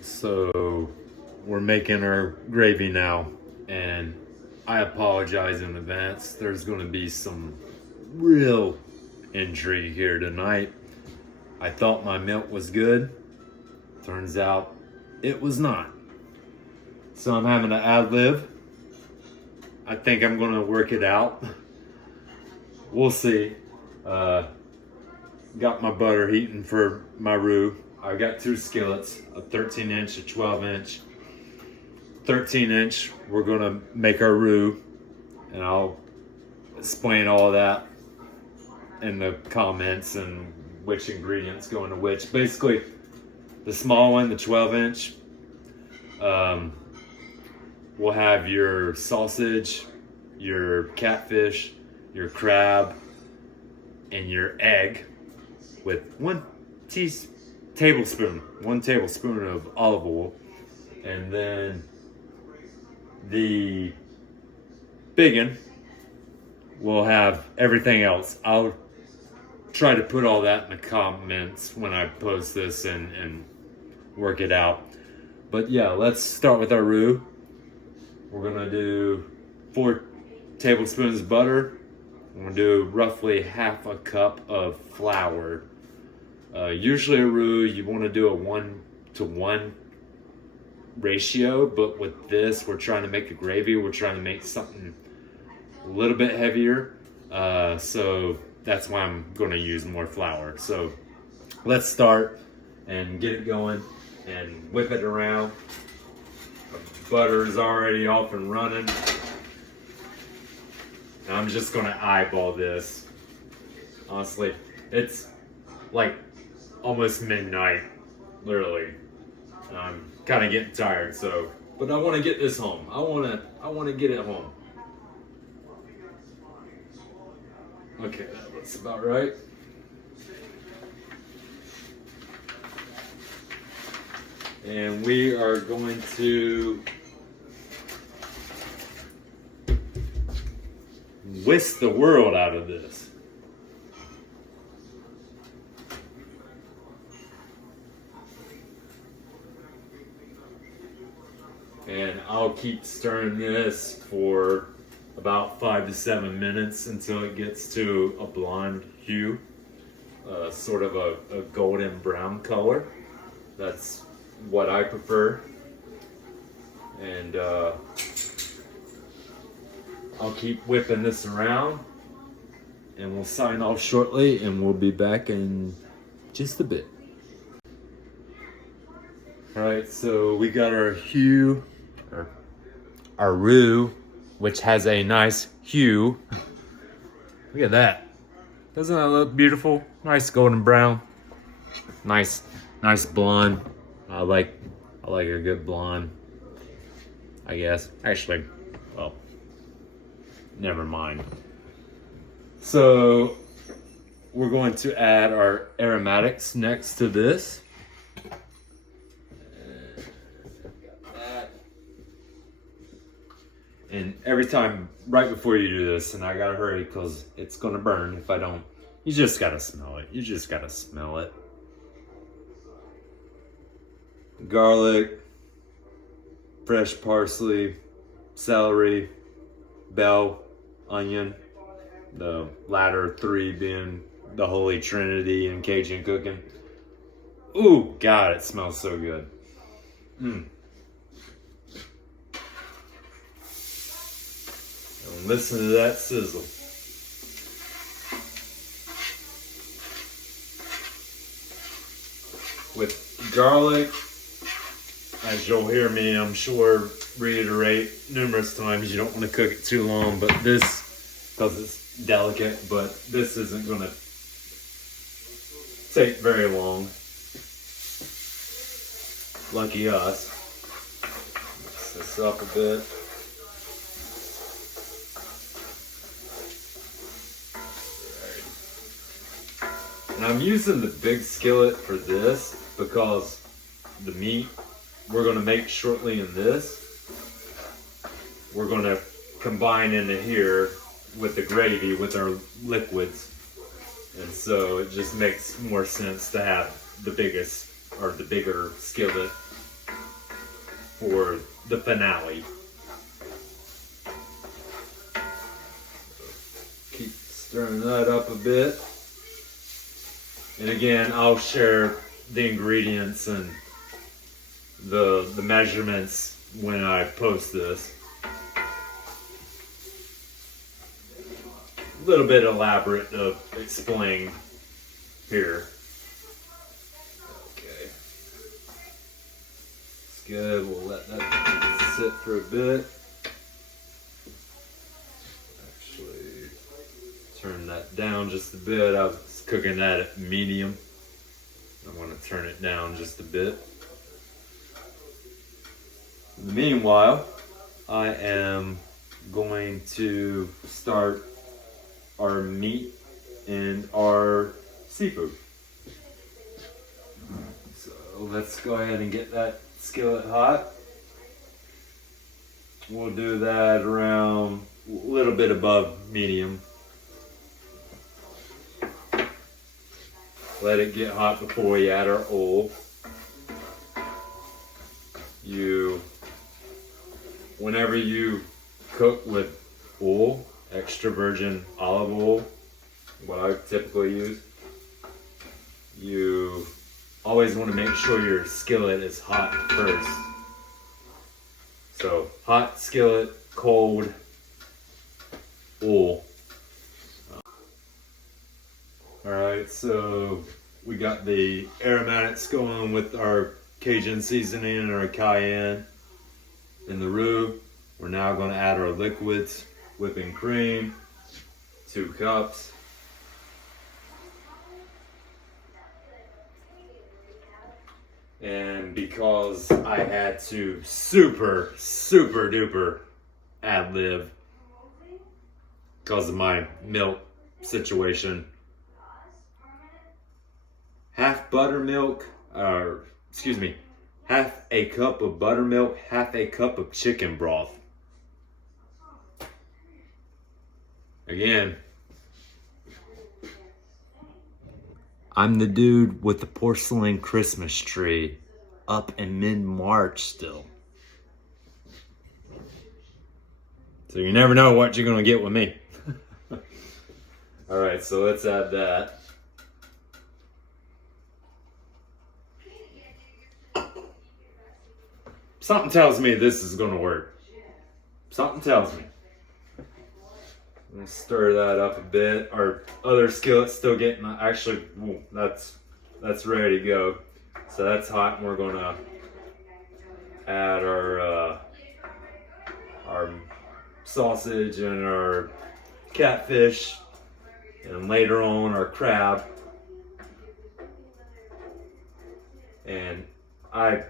So we're making our gravy now, and I apologize in advance. There's going to be some real intrigue here tonight. I thought my milk was good. Turns out it was not. So I'm having to ad-lib. I think I'm going to work it out. We'll see. Got my butter heating for my roux. I got two skillets, a 13-inch, a 12-inch. 13-inch, we're gonna make our roux, and I'll explain all that in the comments and which ingredients go into which. Basically, the small one, the 12-inch, will have your sausage, your catfish, your crab, and your egg with one tablespoon of olive oil. And then the big one will have everything else. I'll try to put all that in the comments when I post this and work it out. But yeah, let's start with our roux. We're gonna do 4 tablespoons of butter. I'm gonna do roughly half a cup of flour. Usually a roux, you want to do a 1-to-1 ratio, but with this, we're trying to make a gravy. We're trying to make something a little bit heavier, so that's why I'm going to use more flour. So let's start and get it going and whip it around. The butter is already off and running. I'm just going to eyeball this. Honestly, it's like almost midnight, literally. I'm kind of getting tired, so, but I want to get this home. I want to get it home. Okay, that looks about right. And we are going to whisk the world out of this. And I'll keep stirring this for about 5 to 7 minutes until it gets to a blonde hue, sort of a golden brown color. That's what I prefer. And I'll keep whipping this around, and we'll sign off shortly, and we'll be back in just a bit. All right, so we got our hue, our roux, which has a nice hue. Look at that. Doesn't that look beautiful? Nice golden brown. Nice blonde. I like a good blonde, I guess. Actually, well, never mind. So we're going to add our aromatics next to this. And every time, right before you do this, and I gotta hurry because it's gonna burn if I don't, you just gotta smell it. You just gotta smell it. Garlic, fresh parsley, celery, bell, onion, the latter 3 being the holy trinity in Cajun cooking. Ooh, God, it smells so good. Listen to that sizzle. With garlic, as you'll hear me, I'm sure, reiterate numerous times, you don't want to cook it too long, but this, because it's delicate, but this isn't going to take very long. Lucky us. Mix this up a bit. And I'm using the big skillet for this because the meat we're going to make shortly in this, we're going to combine into here with the gravy, with our liquids. And so it just makes more sense to have the biggest, or the bigger skillet. for the finale. Keep stirring that up a bit. And again, I'll share the ingredients and the measurements when I post this. A little bit elaborate to explain here. Okay. It's good. We'll let that sit for a bit. Actually, turn that down just a bit. I was cooking that at medium. I want to turn it down just a bit. Meanwhile, I am going to start our meat and our seafood. So let's go ahead and get that skillet hot. We'll do that around a little bit above medium. Let it get hot before we add our oil. Whenever you cook with oil, extra virgin olive oil, what I typically use, you always want to make sure your skillet is hot first. So hot skillet, cold oil. Alright, so we got the aromatics going with our Cajun seasoning and our cayenne and the roux. We're now going to add our liquids, whipping cream, 2 cups. And because I had to super duper ad lib because of my milk situation, half a cup of buttermilk, half a cup of chicken broth. Again, I'm the dude with the porcelain Christmas tree up in mid-March still. So you never know what you're gonna get with me. All right, so let's add that. Something tells me this is gonna work. Something tells me. I'm gonna stir that up a bit. Our other skillet's still getting, actually, that's ready to go. So that's hot, and we're gonna add our sausage and our catfish, and later on our crab. And I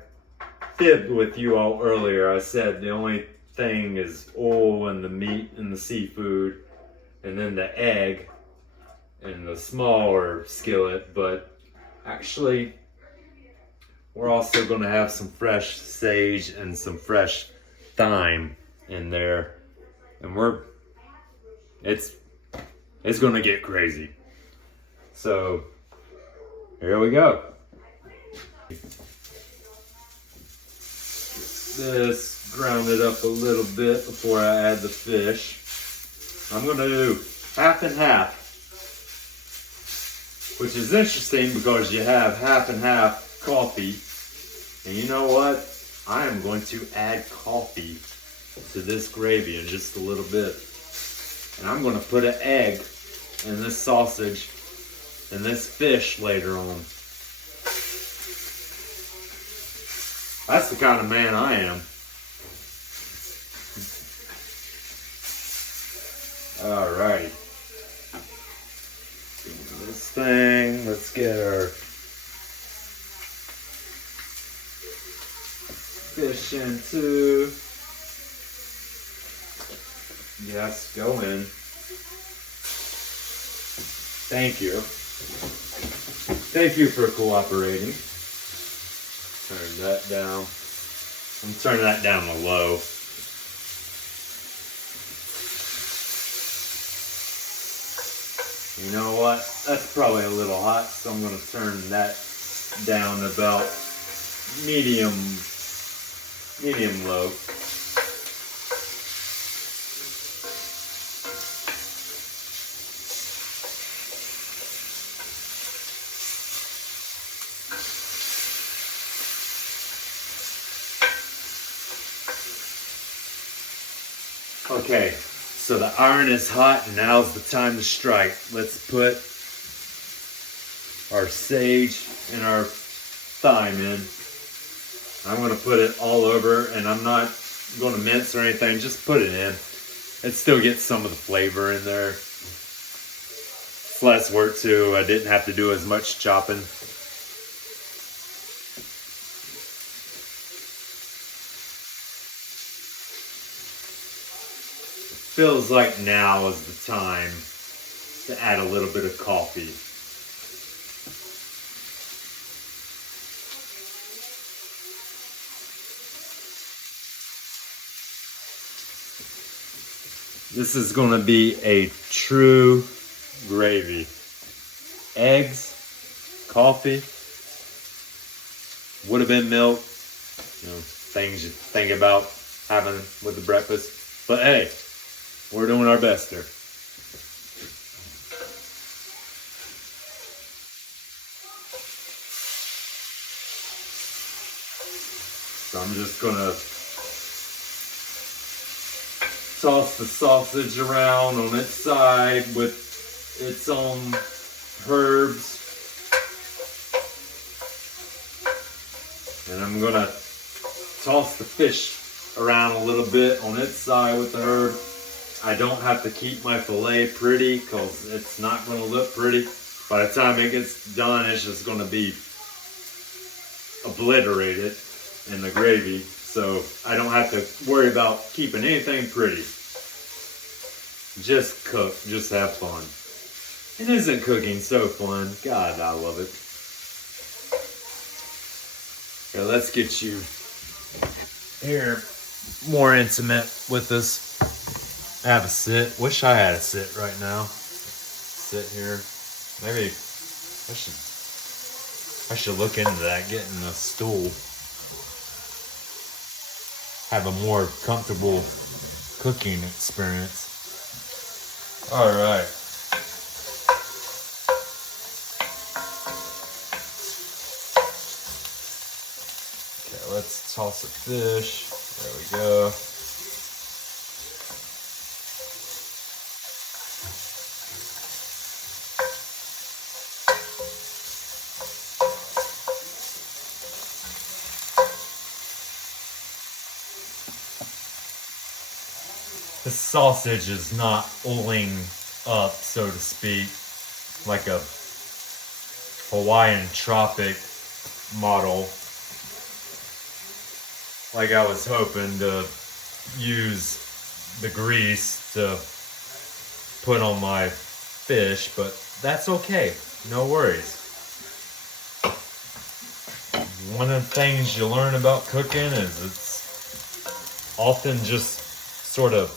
fibbed with you all earlier. I said the only thing is oil and the meat and the seafood, and then the egg and the smaller skillet. But actually, we're also going to have some fresh sage and some fresh thyme in there, and it's going to get crazy. So here we go. This, ground it up a little bit before I add the fish. I'm going to do half and half, which is interesting because you have half and half coffee. And you know what? I am going to add coffee to this gravy in just a little bit. And I'm going to put an egg in this sausage and this fish later on. That's the kind of man I am. Alrighty. This thing, let's get our fish in too. Yes, go in. Thank you. Thank you for cooperating. Turn that down. I'm turning that down to low. You know what? That's probably a little hot, so I'm going to turn that down about medium medium low. Okay, so the iron is hot and now's the time to strike. Let's put our sage and our thyme in. I'm going to put it all over, and I'm not going to mince or anything, just put it in. It still gets some of the flavor in there. It's less work too. I didn't have to do as much chopping. Feels like now is the time to add a little bit of coffee. This is going to be a true gravy. Eggs, coffee, would have been milk, things you think about having with the breakfast. But hey, we're doing our best here. So I'm just gonna toss the sausage around on its side with its own herbs. And I'm gonna toss the fish around a little bit on its side with the herb. I don't have to keep my fillet pretty because it's not going to look pretty. By the time it gets done, it's just going to be obliterated in the gravy. So I don't have to worry about keeping anything pretty. Just cook, just have fun. And isn't cooking so fun? God, I love it. Okay, let's get you here more intimate with this. I have a sit. Wish I had a sit right now. Sit here. Maybe I should look into that, getting a stool. Have a more comfortable cooking experience. All right. Okay, let's toss the fish. There we go. The sausage is not oiling up, so to speak, like a Hawaiian tropic model. Like I was hoping to use the grease to put on my fish, but that's okay. No worries. One of the things you learn about cooking is it's often just sort of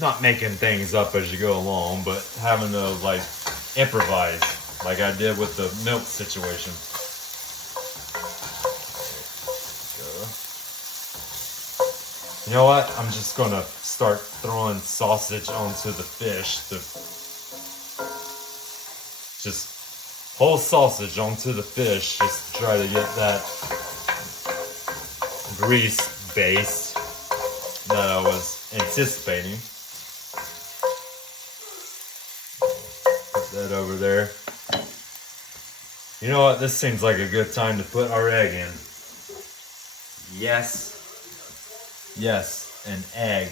not making things up as you go along, but having to like improvise like I did with the milk situation. You know what? I'm just gonna start throwing sausage onto the fish. Just whole sausage onto the fish, just to try to get that grease base that I was anticipating. Put that over there. You know what? This seems like a good time to put our egg in. Yes. Yes, an egg.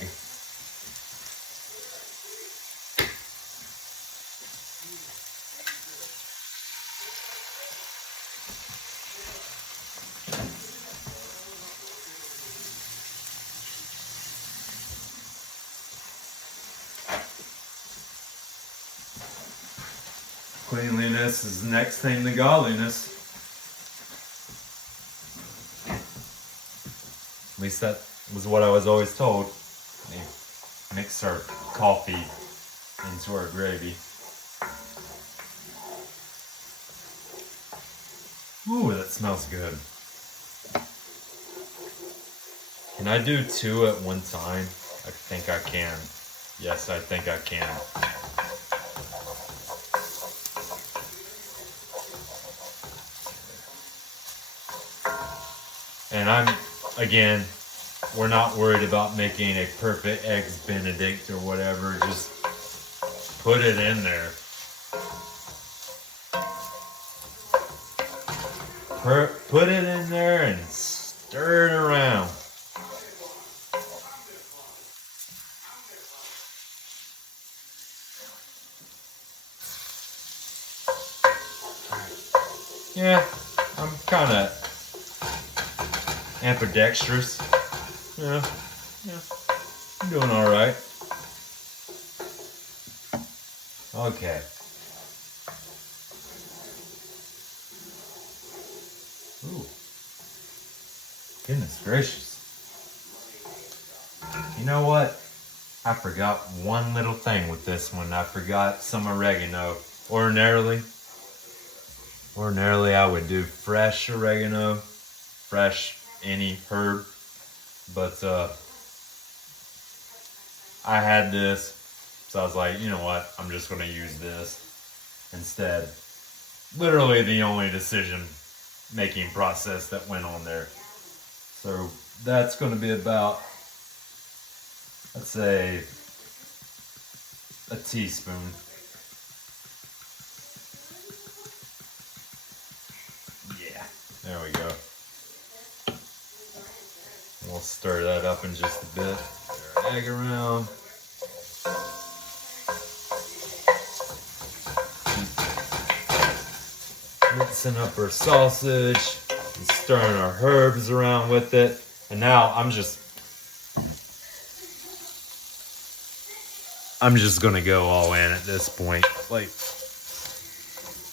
Cleanliness is the next thing to godliness. At least that was what I was always told. We mix our coffee into our gravy. Ooh, that smells good. Can I do 2 at one time? I think I can. Yes, I think I can. And again, we're not worried about making a perfect eggs Benedict or whatever. Just put it in there. Put it in there and stir it around. Yeah, I'm kind of ambidextrous. Yeah, I'm doing all right. Okay. Ooh. Goodness gracious. You know what? I forgot one little thing with this one. I forgot some oregano. Ordinarily I would do fresh oregano, fresh any herb, but I had this, so I was like, you know what, I'm just gonna use this instead. Literally the only decision making process that went on there. So that's gonna be about, let's say, a teaspoon. Yeah, there we go. We'll stir that up in just a bit. Stir our egg around. Mixing up our sausage and stirring our herbs around with it. And now I'm just gonna go all in at this point. Like,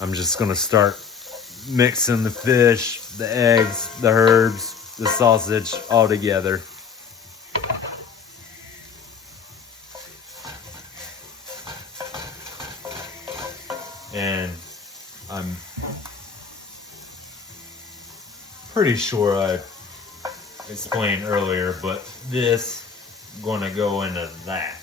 I'm just gonna start mixing the fish, the eggs, the herbs, the sausage all together. And I'm pretty sure I explained earlier, but this gonna go into that.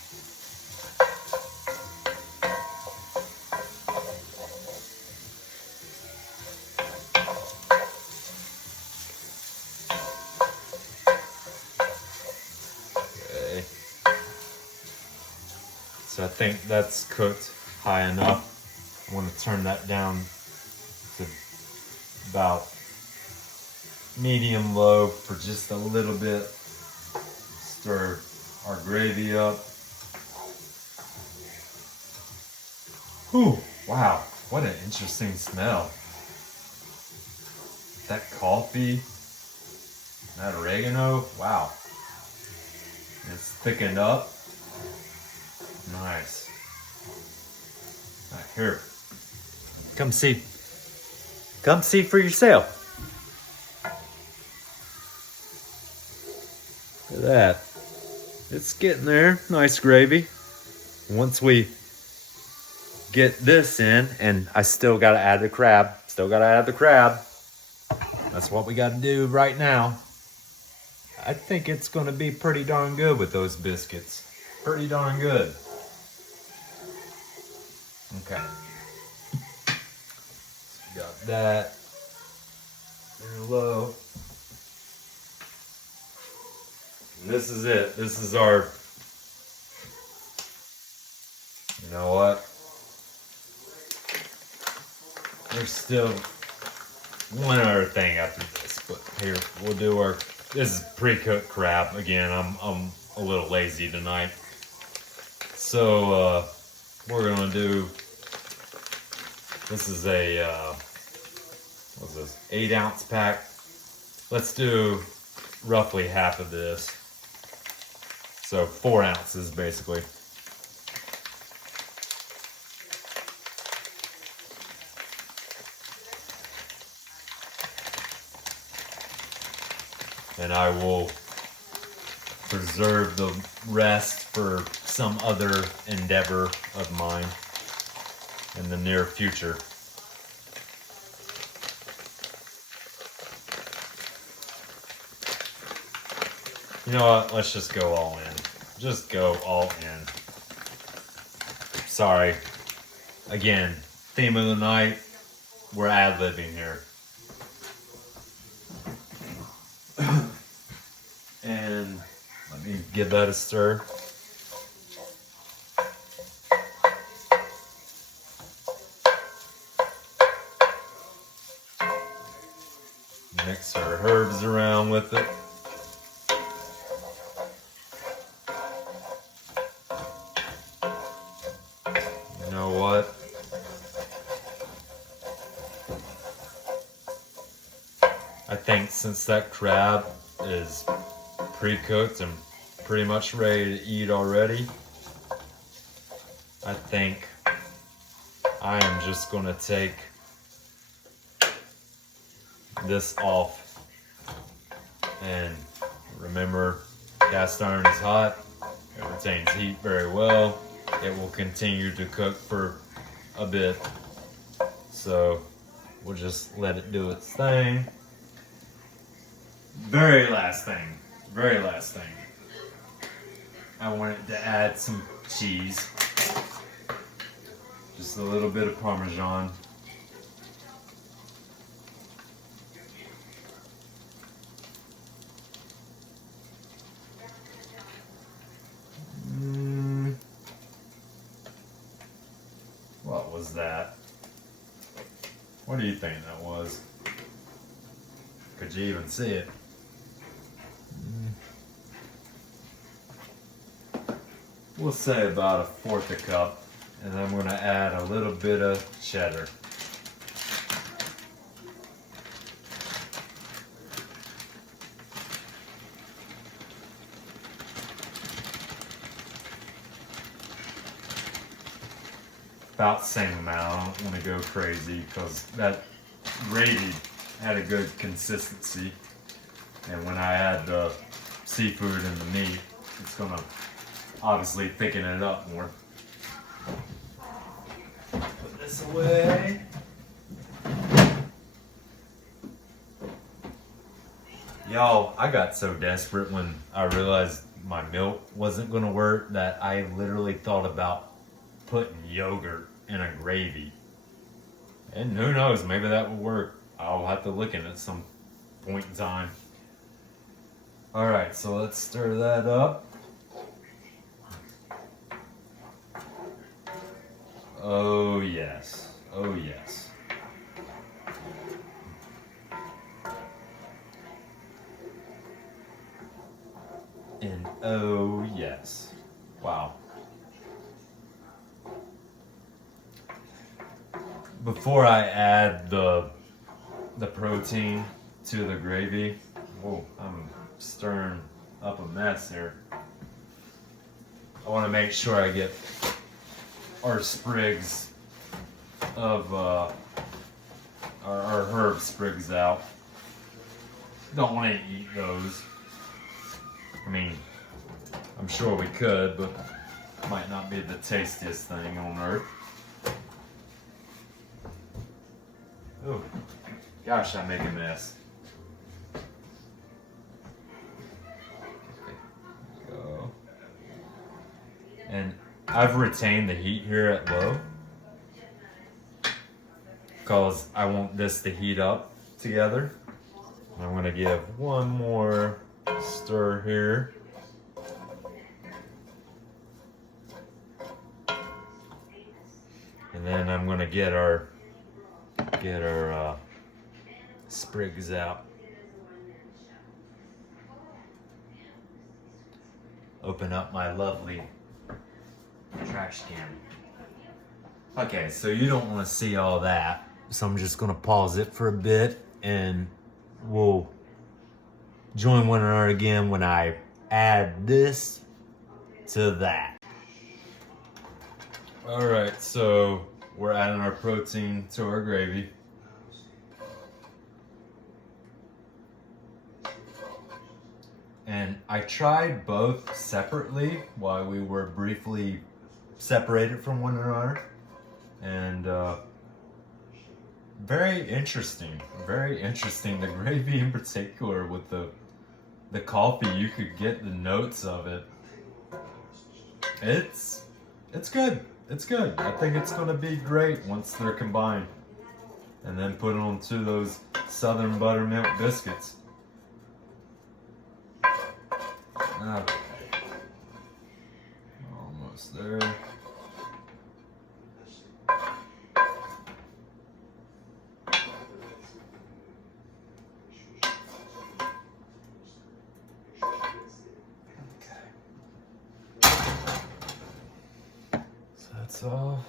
Okay. So I think that's cooked high enough. I want to turn that down to about medium low for just a little bit. Stir our gravy up. Whew, wow, what an interesting smell. That coffee, that oregano, wow. It's thickened up. Nice. Right, here. Come see for yourself. Look at that. It's getting there. Nice gravy. Once we get this in, and I still gotta add the crab. That's what we gotta do right now. I think it's gonna be pretty darn good with those biscuits. Pretty darn good. Okay. Got that. Very low. And this is it. This is our, you know what? There's still one other thing after this, but here, we'll do our, this is pre-cooked crab. Again, I'm a little lazy tonight. So, we're gonna do, this is a, what's this, 8-ounce pack. Let's do roughly half of this. So 4 ounces basically. And I will preserve the rest for some other endeavor of mine in the near future. You know what? Let's just go all in. Just go all in. Sorry. Again, theme of the night. We're ad-libbing here. And let me give that a stir. Mix our herbs around with it. You know what? I think since that crab is pre-cooked and pretty much ready to eat already, I think I am just gonna take this off. And remember, cast iron is hot, it retains heat very well, it will continue to cook for a bit, so we'll just let it do its thing. Very last thing, I wanted to add some cheese, just a little bit of Parmesan. What was that? What do you think that was? Could you even see it? We'll say about 1/4 cup, and I'm going to add a little bit of cheddar. About the same amount. I don't want to go crazy because that gravy had a good consistency, and when I add the seafood and the meat, it's going to obviously thicken it up more. Put this away. Y'all, I got so desperate when I realized my milk wasn't going to work that I literally thought about putting yogurt in a gravy. And who knows, maybe that will work. I'll have to look in at some point in time. Alright, so let's stir that up. Oh yes, oh yes. And oh yes. Wow. Before I add the protein to the gravy, whoa, I'm stirring up a mess here. I want to make sure I get our sprigs of our herb sprigs out. Don't want to eat those. I mean, I'm sure we could, but it might not be the tastiest thing on earth. Oh, gosh, I make a mess. Okay, go. And I've retained the heat here at low because I want this to heat up together. I'm going to give one more stir here. And then I'm going to get our sprigs out. Open up my lovely trash can. Okay, so you don't want to see all that, so I'm just going to pause it for a bit and we'll join one another again when I add this to that. Alright, so we're adding our protein to our gravy. And I tried both separately while we were briefly separated from one another. And very interesting, the gravy in particular with the the coffee, you could get the notes of it. It's good. It's good. I think it's gonna be great once they're combined. And then put it onto those Southern buttermilk biscuits. Okay. Almost there. That's all.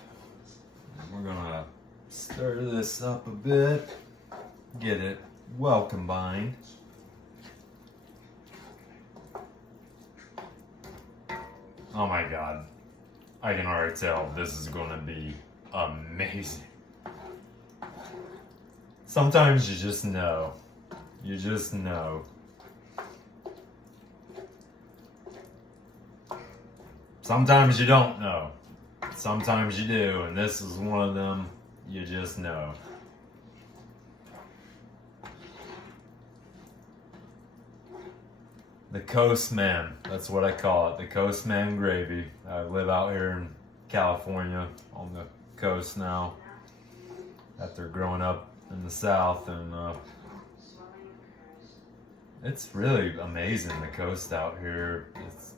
We're gonna stir this up a bit, get it well combined. Oh my God, I can already tell this is gonna be amazing. Sometimes you just know. You just know. Sometimes you don't know. Sometimes you do, and this is one of them. You just know. The Coastman, that's what I call it, the Coastman gravy. I live out here in California on the coast now, after growing up in the South, and it's really amazing, the coast out here. It's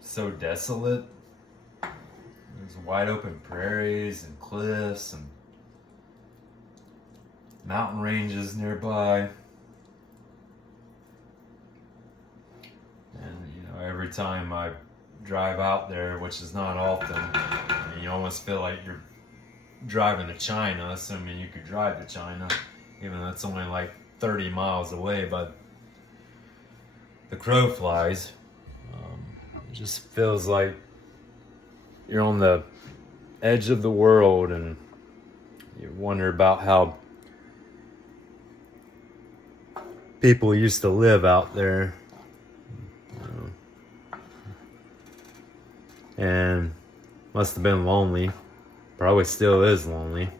so desolate. There's wide open prairies and cliffs and mountain ranges nearby. And you know, every time I drive out there, which is not often, you almost feel like you're driving to China, assuming you could drive to China, even though it's only like 30 miles away, but the crow flies. It just feels like you're on the edge of the world, and you wonder about how people used to live out there. And must have been lonely. Probably still is lonely.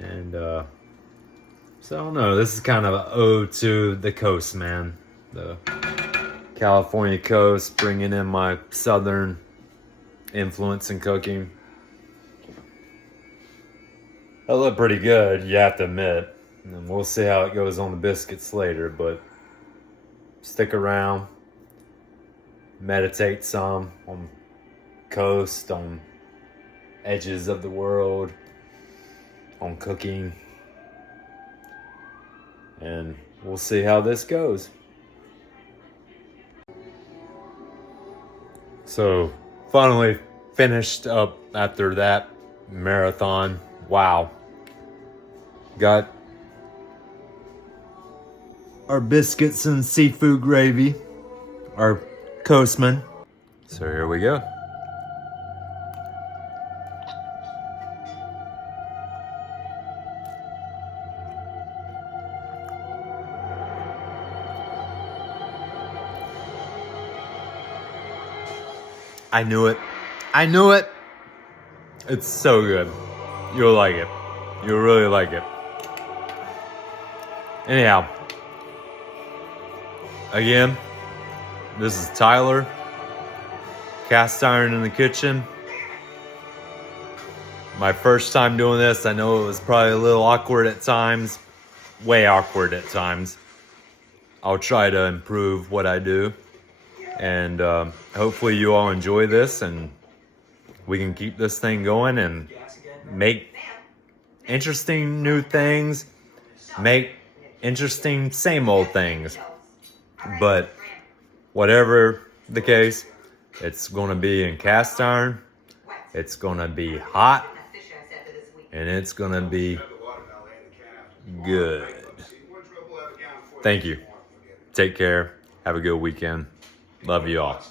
And so I don't know, this is kind of an ode to the coast, man. The California coast, bringing in my southern influence in cooking. That looked pretty good, you have to admit. And we'll see how it goes on the biscuits later, but stick around, meditate some on coast, on edges of the world, on cooking, and we'll see how this goes. So finally finished up after that marathon. Wow. Got our biscuits and seafood gravy, our Coastman. So here we go. I knew it. I knew it. It's so good. You'll like it. You'll really like it. Anyhow, again, this is Tyler. Cast iron in the kitchen. My first time doing this. I know it was probably a little awkward at times. Way awkward at times. I'll try to improve what I do. And hopefully you all enjoy this, and we can keep this thing going and make interesting new things, make interesting same old things. But whatever the case, it's gonna be in cast iron, it's gonna be hot, and it's gonna be good. Thank you. Take care. Have a good weekend. Love you all.